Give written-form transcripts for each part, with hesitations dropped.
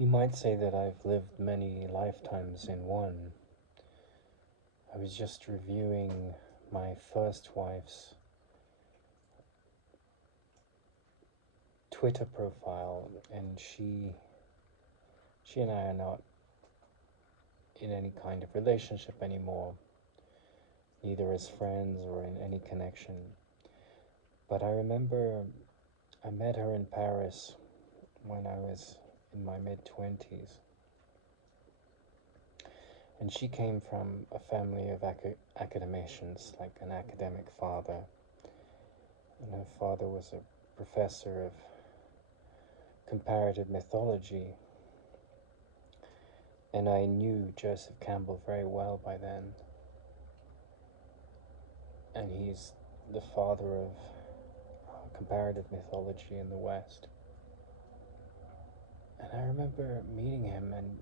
You might say that I've lived many lifetimes in one. I was just reviewing my first wife's Twitter profile, and she and I are not in any kind of relationship anymore, neither as friends or in any connection. But I remember I met her in Paris when I was in my mid-20s. And she came from a family of academicians, like an academic father. And her father was a professor of comparative mythology. And I knew Joseph Campbell very well by then. And he's the father of comparative mythology in the West. And I remember meeting him, and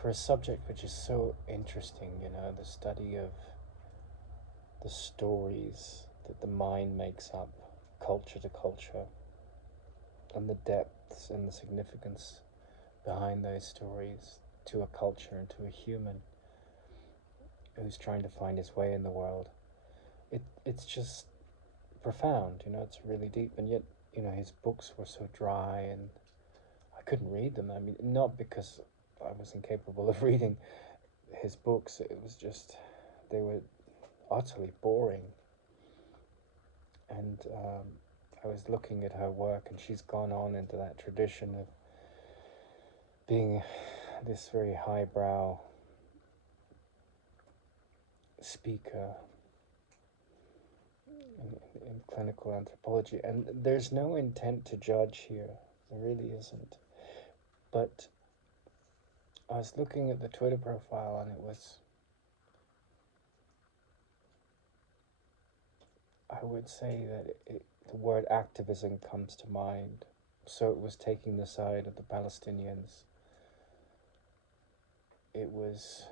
for a subject which is so interesting, the study of the stories that the mind makes up, culture to culture, and the depths and the significance behind those stories to a culture and to a human who's trying to find his way in the world. It's just profound, it's really deep, and yet, his books were so dry and I couldn't read them. I mean, not because I was incapable of reading his books, it was just, they were utterly boring. And I was looking at her work, and she's gone on into that tradition of being this very highbrow speaker in clinical anthropology. And there's no intent to judge here, there really isn't. But I was looking at the Twitter profile, and I would say that the word activism comes to mind. So it was taking the side of the Palestinians. It was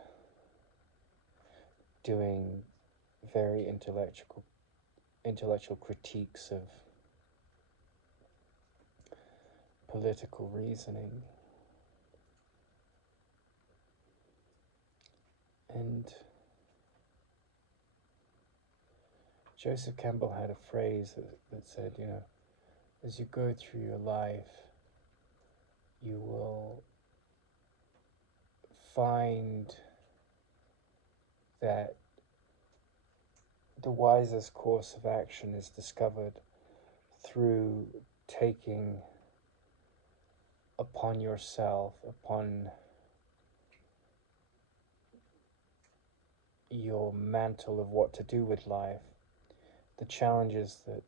doing very intellectual critiques of political reasoning. And Joseph Campbell had a phrase that said, as you go through your life, you will find that the wisest course of action is discovered through taking upon yourself, upon your mantle of what to do with life, the challenges that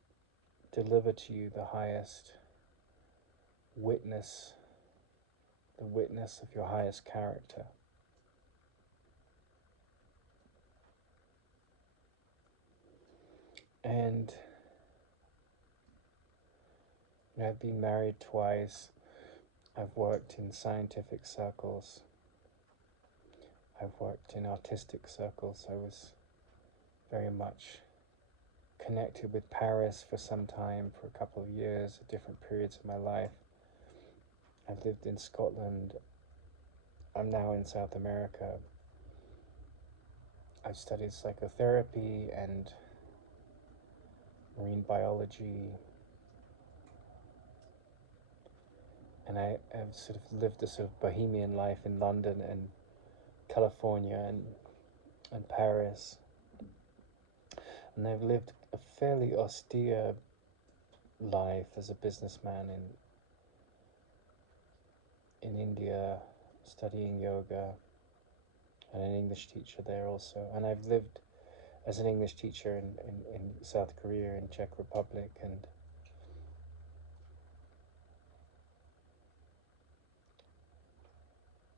deliver to you the highest witness, the witness of your highest character. And I've been married twice. I've worked in scientific circles. I've worked in artistic circles. I was very much connected with Paris for some time, for a couple of years, at different periods of my life. I've lived in Scotland. I'm now in South America. I've studied psychotherapy and marine biology. And I have sort of lived a sort of bohemian life in London and California and Paris. And I've lived a fairly austere life as a businessman in India, studying yoga, and an English teacher there also. And I've lived as an English teacher in South Korea and Czech Republic, and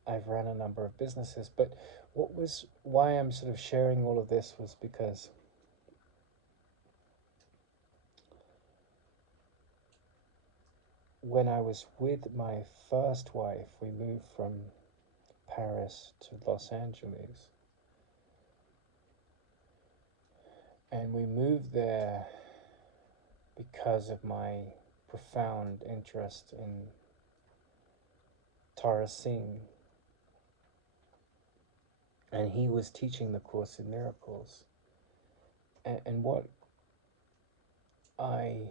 I've run a number of businesses. But why I'm sort of sharing all of this was because when I was with my first wife, we moved from Paris to Los Angeles. And we moved there because of my profound interest in Tara Singh, and he was teaching the Course in Miracles. And what I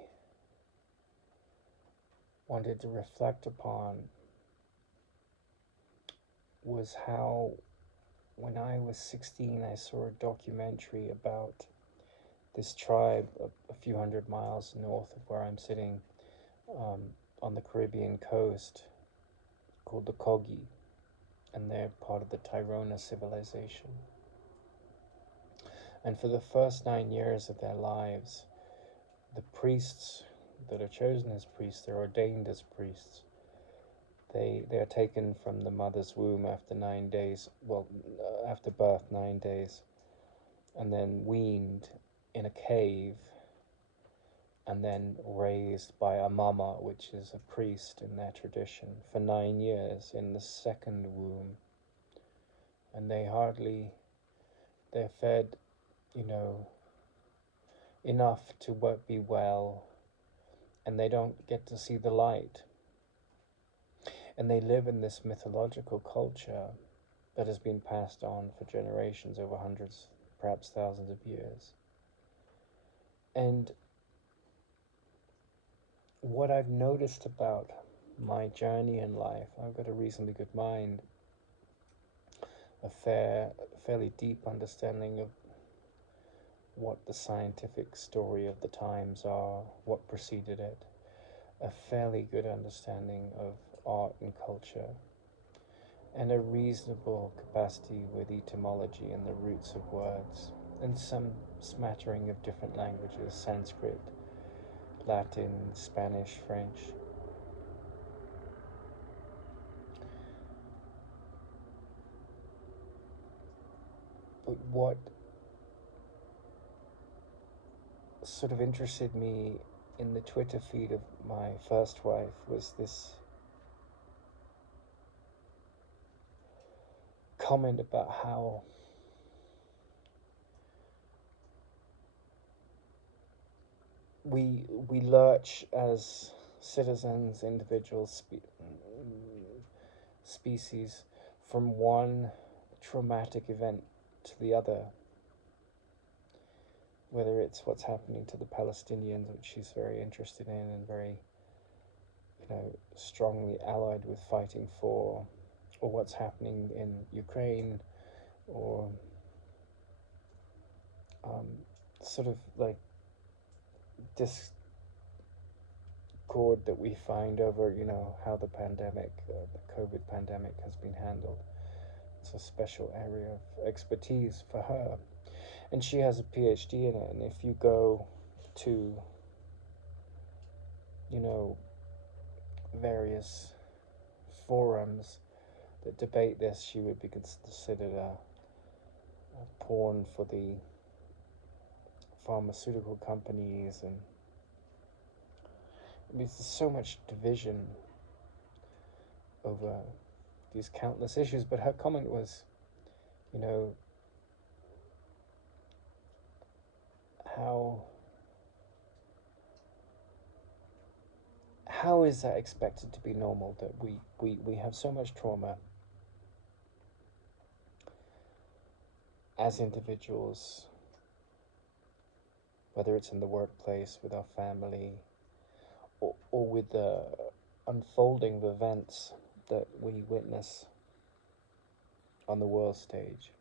wanted to reflect upon was how, when I was 16, I saw a documentary about this tribe a few hundred miles north of where I'm sitting, on the Caribbean coast, called the Kogi, and they're part of the Tairona civilization. And for the first 9 years of their lives, the priests that are chosen as priests, they're ordained as priests. They're taken from the mother's womb after 9 days, well, after birth, 9 days, and then weaned in a cave, and then raised by a mama, which is a priest in their tradition, for 9 years in the second womb. And they're fed, enough to be well, and they don't get to see the light. And they live in this mythological culture that has been passed on for generations, over hundreds, perhaps thousands of years. And what I've noticed about my journey in life, I've got a reasonably good mind, a fairly deep understanding of what the scientific story of the times are, what preceded it, a fairly good understanding of art and culture, and a reasonable capacity with etymology and the roots of words, and some smattering of different languages: Sanskrit, Latin, Spanish, French. But what sort of interested me in the Twitter feed of my first wife was this comment about how we lurch as citizens, individuals, species, from one traumatic event to the other, whether it's what's happening to the Palestinians, which she's very interested in and very, strongly allied with fighting for, or what's happening in Ukraine, or sort of like discord that we find over, how the pandemic, the COVID pandemic has been handled. It's a special area of expertise for her. And she has a PhD in it. And if you go to, various forums that debate this, she would be considered a pawn for the pharmaceutical companies. And there's so much division over these countless issues. But her comment was, how is that expected to be normal, that we have so much trauma as individuals, whether it's in the workplace, with our family, or with the unfolding of events that we witness on the world stage,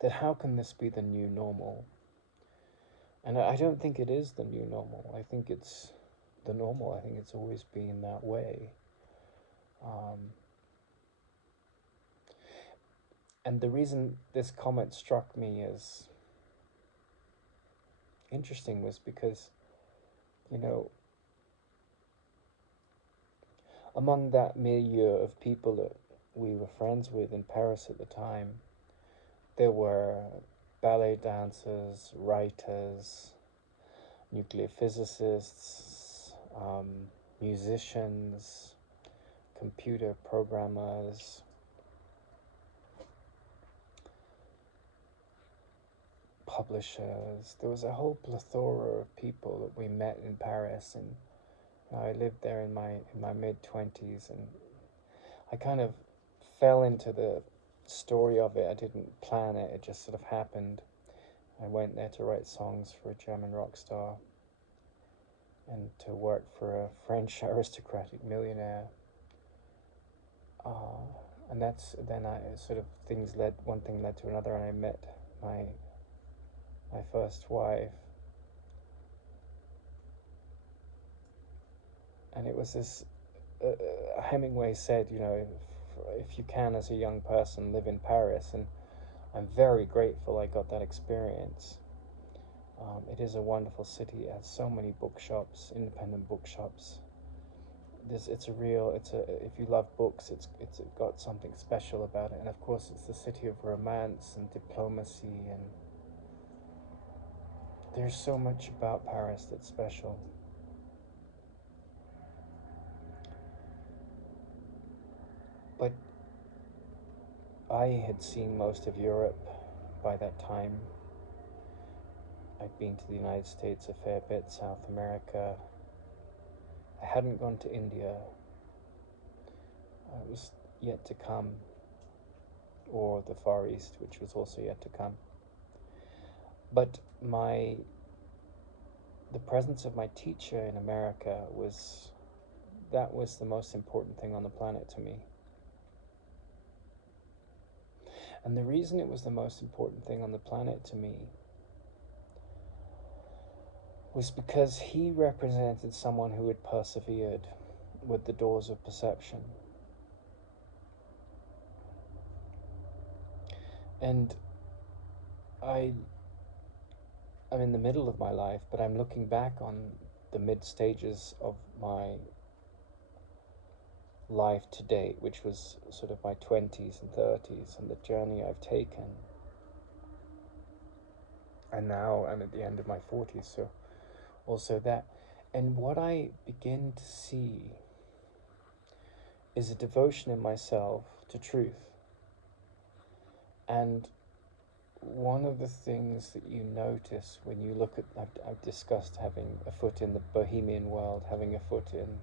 that how can this be the new normal? And I don't think it is the new normal. I think it's the normal. I think it's always been that way. And the reason this comment struck me as interesting was because, among that milieu of people that we were friends with in Paris at the time, there were ballet dancers, writers, nuclear physicists, musicians, computer programmers, publishers. There was a whole plethora of people that we met in Paris, and I lived there in my mid-20s, and I kind of fell into the story of it. I didn't plan it, it just sort of happened. I went there to write songs for a German rock star and to work for a French aristocratic millionaire. Uh, and that's then I sort of things led one thing led to another, and I met my first wife, and it was this. Hemingway said, you know, if you can, as a young person, live in Paris, and I'm very grateful I got that experience. It is a wonderful city. It has so many bookshops, independent bookshops. It's a real. It's a. If you love books, it's got something special about it. And of course, it's the city of romance and diplomacy, and there's so much about Paris that's special. But I had seen most of Europe by that time. I'd been to the United States a fair bit, South America. I hadn't gone to India. It was yet to come, or the Far East, which was also yet to come. But the presence of my teacher in America was the most important thing on the planet to me. And the reason it was the most important thing on the planet to me was because he represented someone who had persevered with the doors of perception. And I'm in the middle of my life, but I'm looking back on the mid stages of my life to date, which was sort of my 20s and 30s, and the journey I've taken. And now I'm at the end of my 40s, so also that. And what I begin to see is a devotion in myself to truth. And one of the things that you notice when you look at, I've discussed having a foot in the bohemian world, having a foot in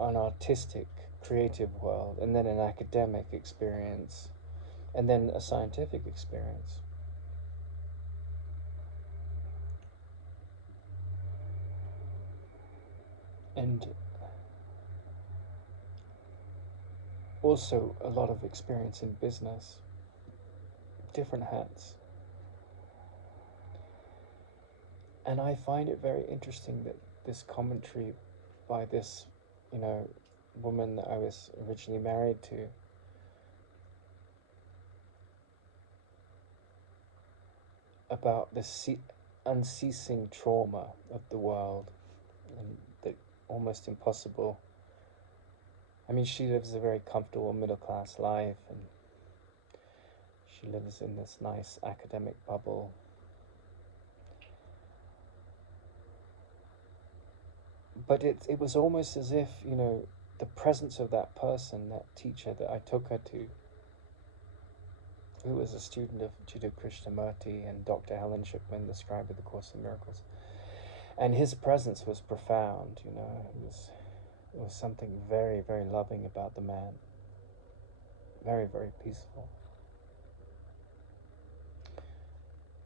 an artistic, creative world, and then an academic experience, and then a scientific experience. And also a lot of experience in business, different hats. And I find it very interesting that this commentary by this, you know, woman that I was originally married to, about the unceasing trauma of the world, and the almost impossible. I mean, she lives a very comfortable middle class life, and she lives in this nice academic bubble. But it was almost as if, you know, the presence of that person, that teacher that I took her to, who was a student of Jiddu Krishnamurti and Dr. Helen Schucman, the scribe of the Course in Miracles, and his presence was profound, you know. There was something very, very loving about the man. Very, very peaceful.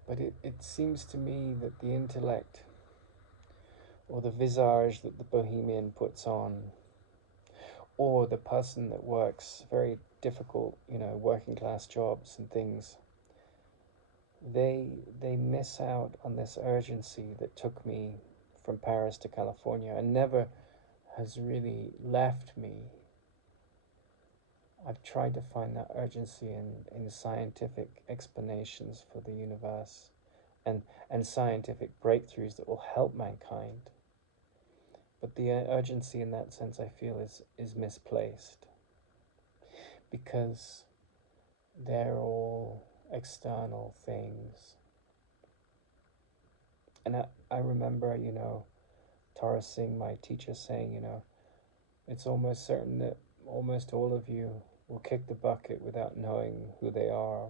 But it seems to me that the intellect, or the visage that the bohemian puts on, or the person that works very difficult, you know, working class jobs and things, they miss out on this urgency that took me from Paris to California and never has really left me. I've tried to find that urgency in scientific explanations for the universe, and scientific breakthroughs that will help mankind. But the urgency in that sense, I feel, is misplaced, because they're all external things. And I remember, you know, Tara Singh, my teacher, saying, you know, it's almost certain that almost all of you will kick the bucket without knowing who they are.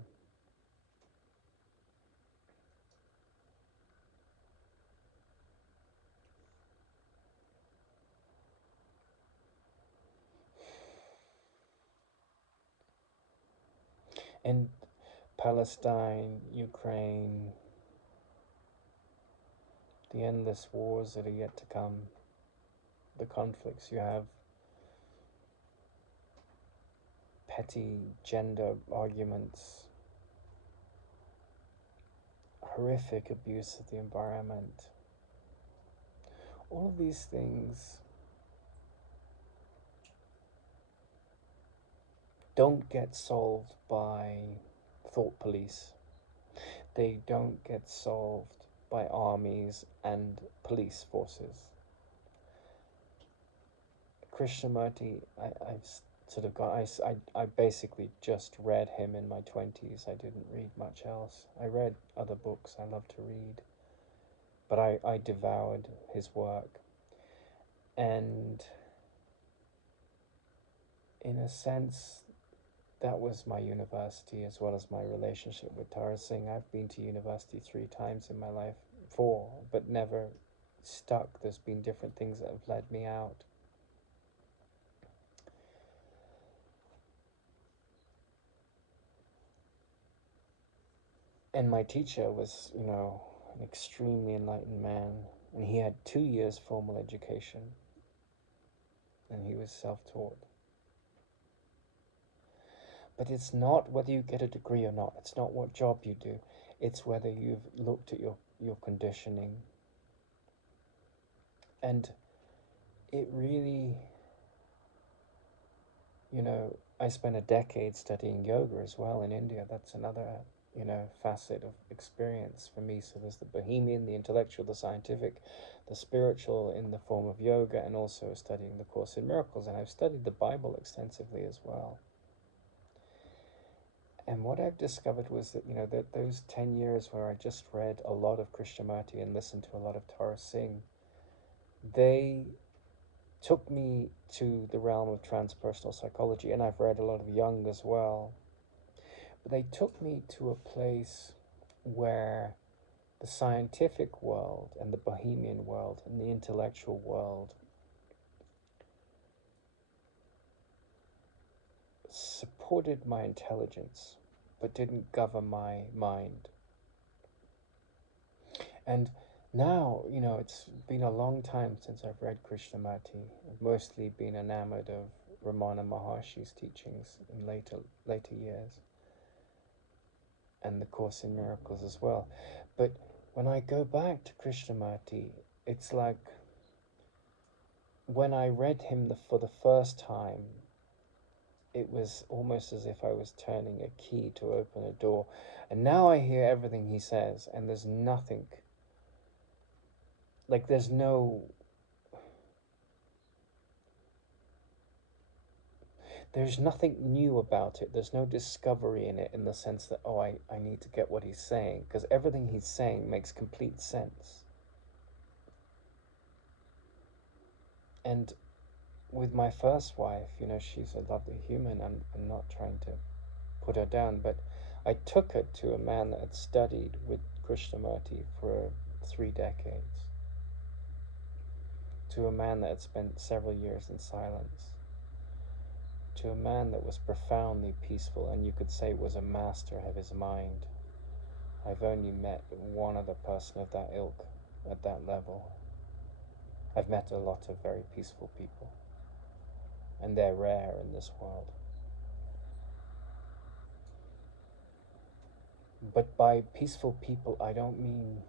in Palestine, Ukraine, the endless wars that are yet to come, the conflicts you have, petty gender arguments, horrific abuse of the environment. All of these things don't get solved by thought police. They don't get solved by armies and police forces. Krishnamurti, I've sort of got, I basically just read him in my 20s. I didn't read much else. I read other books I love to read, but I devoured his work. And in a sense, that was my university as well as my relationship with Tara Singh. I've been to university 3 times in my life, 4, but never stuck. There's been different things that have led me out. And my teacher was, an extremely enlightened man, and he had 2 years formal education, and he was self-taught. But it's not whether you get a degree or not. It's not what job you do. It's whether you've looked at your conditioning. And it really, I spent a decade studying yoga as well in India. That's another, facet of experience for me. So there's the bohemian, the intellectual, the scientific, the spiritual in the form of yoga, and also studying the Course in Miracles. And I've studied the Bible extensively as well. And what I've discovered was that, that those 10 years where I just read a lot of Krishnamurti and listened to a lot of Tara Singh, they took me to the realm of transpersonal psychology, and I've read a lot of Jung as well. But they took me to a place where the scientific world and the bohemian world and the intellectual world supported my intelligence, but didn't govern my mind. And now, it's been a long time since I've read Krishnamurti. I've mostly been enamored of Ramana Maharshi's teachings in later years, and the Course in Miracles as well. But when I go back to Krishnamurti, it's like when I read him for the first time, it was almost as if I was turning a key to open a door. And now I hear everything he says, and there's nothing, like there's nothing new about it. There's no discovery in it in the sense that, I need to get what he's saying, because everything he's saying makes complete sense. And with my first wife, she's a lovely human. I'm not trying to put her down, but I took her to a man that had studied with Krishnamurti for 3 decades, to a man that had spent several years in silence, to a man that was profoundly peaceful, and you could say was a master of his mind. I've only met one other person of that ilk at that level. I've met a lot of very peaceful people, and they're rare in this world. But by peaceful people, I don't mean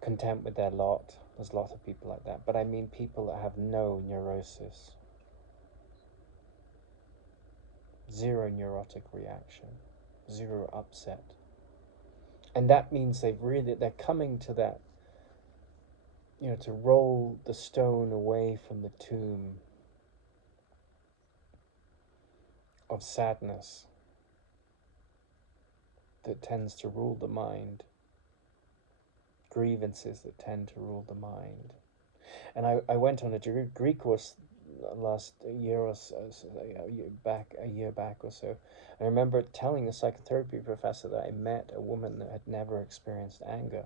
content with their lot. There's a lot of people like that. But I mean people that have no neurosis, 0 neurotic reaction, 0 upset. And that means they're coming to that, to roll the stone away from the tomb of sadness that tends to rule the mind, grievances that tend to rule the mind. And I went on a degree course last year or so, a year back or so. I remember telling the psychotherapy professor that I met a woman that had never experienced anger.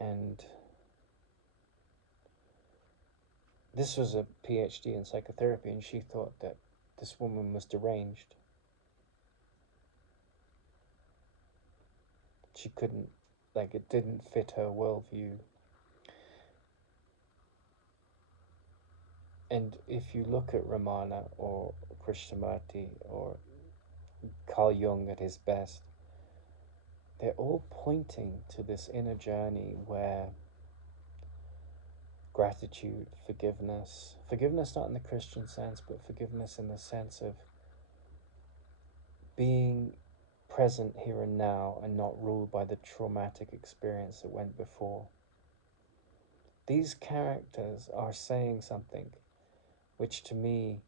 And this was a PhD in psychotherapy, and she thought that this woman was deranged. She couldn't, like, it didn't fit her worldview. And if you look at Ramana or Krishnamurti or Carl Jung at his best, they're all pointing to this inner journey where gratitude, forgiveness not in the Christian sense, but forgiveness in the sense of being present here and now and not ruled by the traumatic experience that went before. These characters are saying something which to me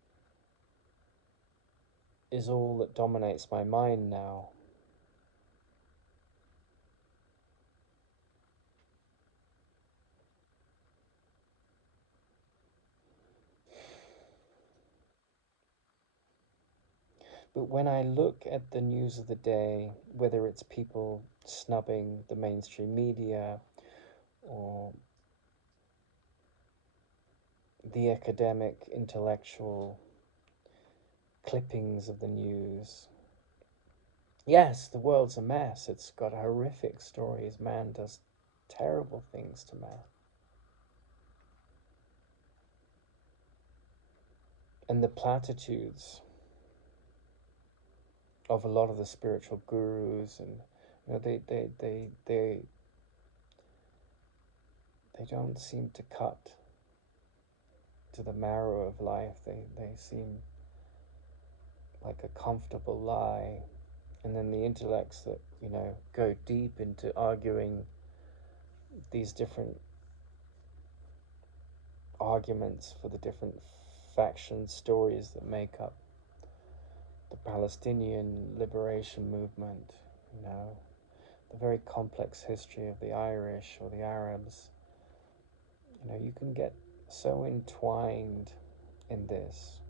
is all that dominates my mind now. But when I look at the news of the day, whether it's people snubbing the mainstream media or the academic, intellectual clippings of the news, yes, the world's a mess. It's got horrific stories. Man does terrible things to man. And the platitudes of a lot of the spiritual gurus, and you know, they don't seem to cut to the marrow of life. They seem like a comfortable lie. And then the intellects that, you know, go deep into arguing these different arguments for the different faction stories that make up the Palestinian liberation movement, you know, the very complex history of the Irish or the Arabs. You know, you can get so entwined in this.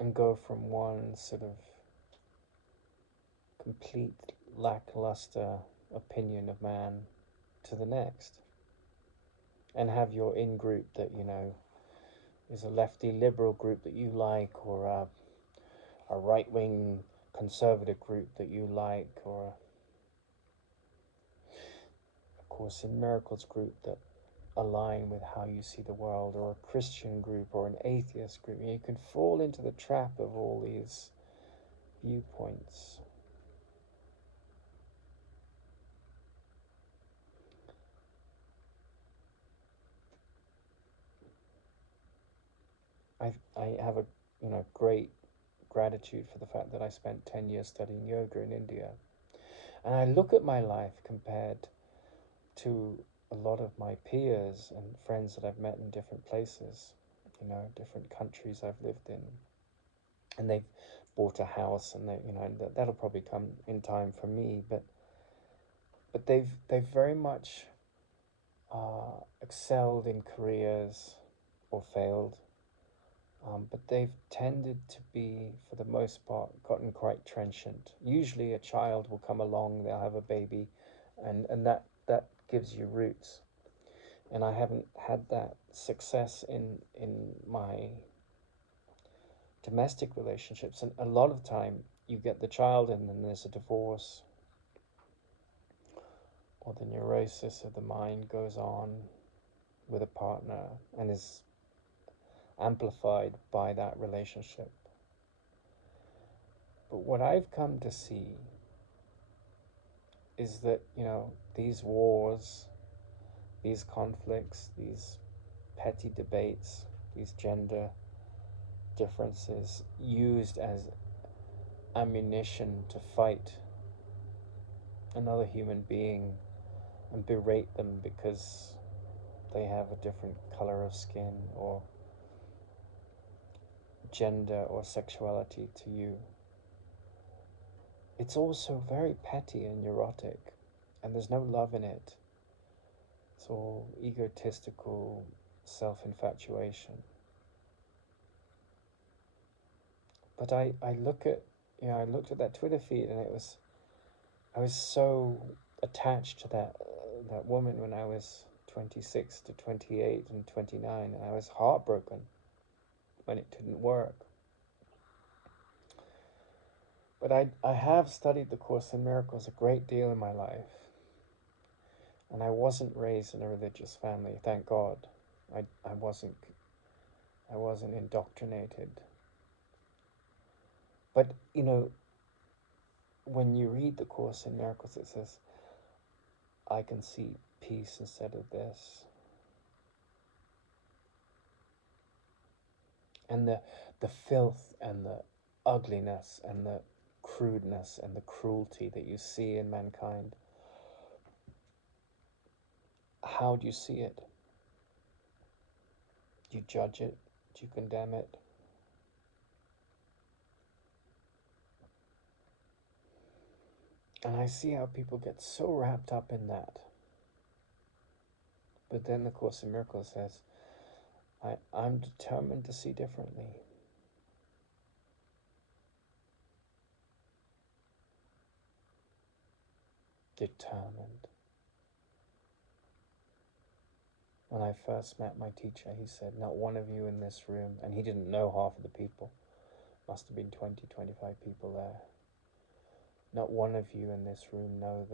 And go from one sort of complete lackluster opinion of man to the next. And have your in group that, you know, is a lefty liberal group that you like, or a right wing conservative group that you like, or a Course in Miracles group that align with how you see the world, or a Christian group or an atheist group. And you can fall into the trap of all these viewpoints. I have a, you know, great gratitude for the fact that I spent 10 years studying yoga in India. And I look at my life compared to a lot of my peers and friends that I've met in different places, you know, different countries I've lived in. And they've bought a house, and they, you know, that'll probably come in time for me, but they've very much excelled in careers or failed. But they've tended to be, for the most part, gotten quite trenchant. Usually a child will come along, they'll have a baby, and that gives you roots. And I haven't had that success in my domestic relationships. And a lot of time you get the child and then there's a divorce, or the neurosis of the mind goes on with a partner and is amplified by that relationship. But what I've come to see is that, you know, these wars, these conflicts, these petty debates, these gender differences used as ammunition to fight another human being and berate them because they have a different color of skin or gender or sexuality to you. It's also very petty and neurotic, and there's no love in it. It's all egotistical self-infatuation. But I look at, you know, I looked at that Twitter feed, and I was so attached to that woman when I was 26 to 28 and 29, and I was heartbroken. when it didn't work. But I have studied the Course in Miracles a great deal in my life. And I wasn't raised in a religious family, thank God. I wasn't indoctrinated. But, you know, when you read the Course in Miracles, it says, I can see peace instead of this. And the filth and the ugliness and the crudeness and the cruelty that you see in mankind, how do you see it? Do you judge it? Do you condemn it? And I see how people get so wrapped up in that. But then the Course in Miracles says, I'm determined to see differently. Determined. When I first met my teacher, he said, not one of you in this room, and he didn't know half of the people, must have been 20, 25 people there. Not one of you in this room know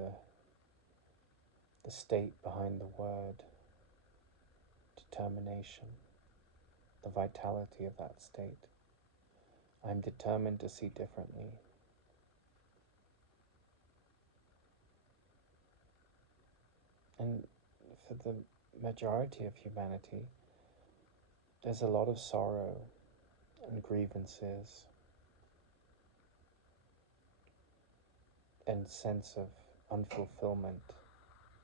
the state behind the word determination, the vitality of that state. I'm determined to see differently. And for the majority of humanity, there's a lot of sorrow and grievances and sense of unfulfillment,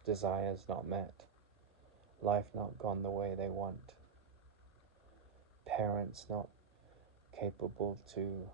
desires not met, life not gone the way they want, parents not capable to